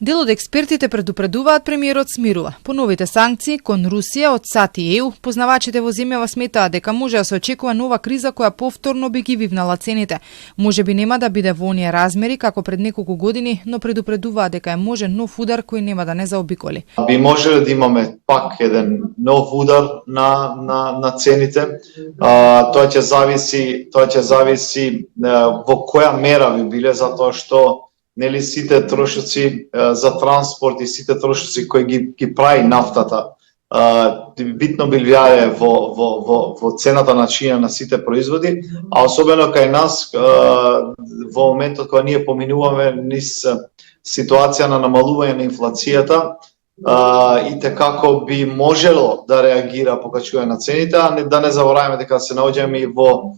Дел од експертите предупредуваат, премиерот смирува. По новите санкции кон Русија од САД и ЕУ, познавачите во земјава сметаат дека може да се очекува нова криза која повторно би ги вивнала цените. Може би нема да биде во оние размери како пред неколку години, но предупредуваат дека е можен нов удар кој нема да не заобиколи. Би можеле да имаме пак еден нов удар на цените. Тоа ќе зависи во која мера би биле, затоа што нели сите трошоци за транспорт и сите трошоци кои ги прави нафтата битно би влијае во цената на чинење на сите производи, а особено кај нас во моментот кога ние поминуваме низ ситуација на намалување на инфлацијата и како би можело да реагира покачување на цените, а да не забораваме дека се наоѓаме и во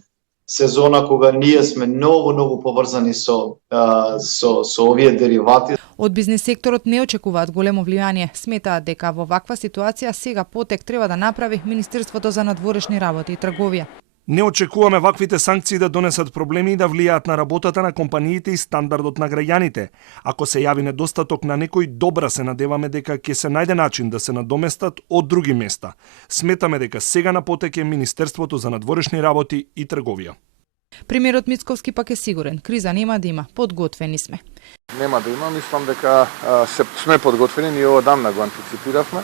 сезона кога ние сме многу поврзани со овие деривати. Од бизнес секторот не очекуваат големо влијание. Сметаат дека во ваква ситуација сега потек треба да направи Министерството за надворешни работи и трговија. Не очекуваме ваквите санкции да донесат проблеми и да влијаат на работата на компаниите и стандардот на граѓаните. Ако се јави недостаток на некој, добра се надеваме дека ќе се најде начин да се надоместат од други места. Сметаме дека сега на потек е Министерството за надворешни работи и трговија. Премиерот Мицковски пак е сигурен, криза нема да има, подготвени сме. Нема да има, мислам дека сме подготвени, ние одамна го антиципиравме.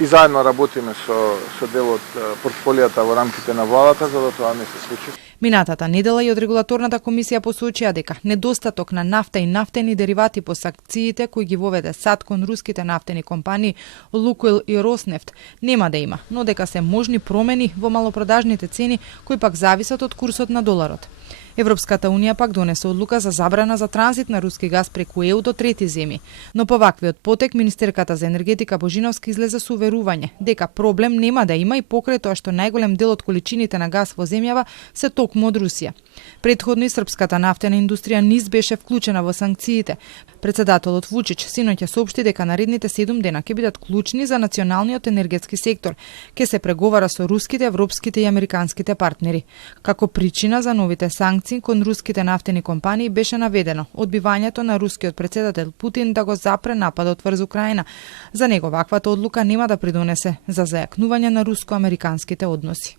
И заедно работиме со дел од портфолијата во рамките на владата за да тоа не се случи. Минатата недела и од регулаторната комисија посочија дека недостаток на нафта и нафтени деривати по санкциите кои ги воведе САД кон руските нафтени компании Лукойл и Роснефт нема да има, но дека се можни промени во малопродажните цени кои пак зависат од курсот на доларот. Европската унија пак донесе одлука за забрана за транзит на руски газ преку ЕУ до трети земји, но по ваквиот потек министерката за енергетика Божиновска излезе со уверување дека проблем нема да има и покрај тоа што најголем дел од количините на газ во земјава се токму од Русија. Предходно и српската нафтена индустрија низ беше вклучена во санкциите. Председателот Вучич синоќа соопшти дека наредните 7 дена ќе бидат клучни за националниот енергетски сектор. Ке се преговара со руските, европските и американските партнери. Како причина за новите санкции кон руските нафтени компании беше наведено одбивањето на рускиот претседател Путин да го запре нападот врз Украина. За него ваквата одлука нема да придонесе за зајакнување на руско-американските односи.